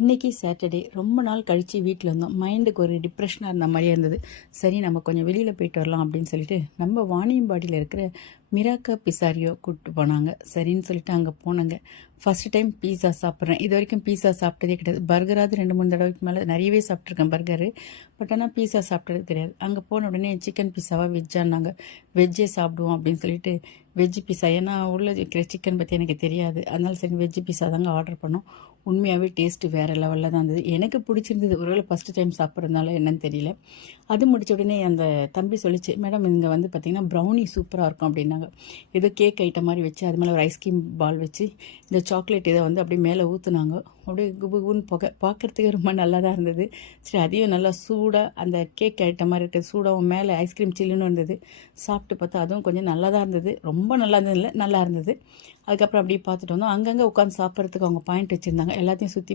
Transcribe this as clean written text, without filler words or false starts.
இன்றைக்கி சாட்டர்டே ரொம்ப நாள் கழித்து வீட்டில் இருந்தோம். மைண்டுக்கு ஒரு டிப்ரெஷனாக இருந்த மாதிரியே இருந்தது. சரி நம்ம கொஞ்சம் வெளியில் போயிட்டு வரலாம் அப்படின்னு சொல்லிட்டு நம்ம வாணியம்பாடியில் இருக்கிற மிராக்கா பிசாரியோ கூப்பிட்டு போனாங்க. சரின்னு சொல்லிட்டு அங்கே போனாங்க. ஃபஸ்ட்டு டைம் பீஸா சாப்பிட்றேன். இது வரைக்கும் பீஸா சாப்பிட்டதே கிடையாது. பர்கராவது 2-3 தடவைக்கு மேலே நிறையவே சாப்பிட்ருக்கேன் பர்கரு. பட் ஆனால் பீஸா சாப்பிட்டது கிடையாது. அங்கே போன உடனே சிக்கன் பீஸாவாக வெஜ்ஜான்னாங்க. வெஜ்ஜே சாப்பிடுவோம் அப்படின்னு சொல்லிட்டு வெஜ்ஜு பீஸா, ஏன்னா உள்ள இருக்கிற சிக்கன் பற்றி எனக்கு தெரியாது. அதனால சரி வெஜ்ஜு பீஸா தாங்க ஆர்டர் பண்ணோம். உண்மையாகவே டேஸ்ட்டு வேறு லெவலில் தான் இருந்தது. எனக்கு பிடிச்சிருந்தது. ஒருவேளை ஃபஸ்ட்டு டைம் சாப்பிட்றதுனால என்னன்னு தெரியல. அது முடித்த உடனே அந்த தம்பி சொல்லிச்சு, மேடம் இங்கே வந்து பார்த்திங்கன்னா ப்ரௌனி சூப்பராக இருக்கும் அப்படின்னாங்க. ஏதோ கேக் ஐட்டம் மாதிரி வச்சு அது மேலே ஒரு ஐஸ்கிரீம் பால் வச்சு இந்த சாக்லேட் இதை வந்து அப்படியே மேலே ஊற்றுனாங்க. அப்படியே குபுகுன்னு புகை பார்க்குறதுக்கு ரொம்ப நல்லா தான் இருந்தது. சரி அதையும் நல்லா சூடாக அந்த கேக் ஐட்டம் மாதிரி இருக்கிறது சூடாகவும் மேலே ஐஸ்கிரீம் சில்லுன்னு இருந்தது. சாப்பிட்டு பார்த்தா அதுவும் கொஞ்சம் நல்லா தான் இருந்தது. ரொம்ப நல்லா இருந்தது இல்லை, நல்லா இருந்தது. அதுக்கப்புறம் அப்படியே பார்த்துட்டு வந்தோம். அங்கங்கே உட்காந்து சாப்பிட்றதுக்கு அவங்க பாயிண்ட் வச்சுருந்தாங்க. எல்லாத்தையும் சுற்றி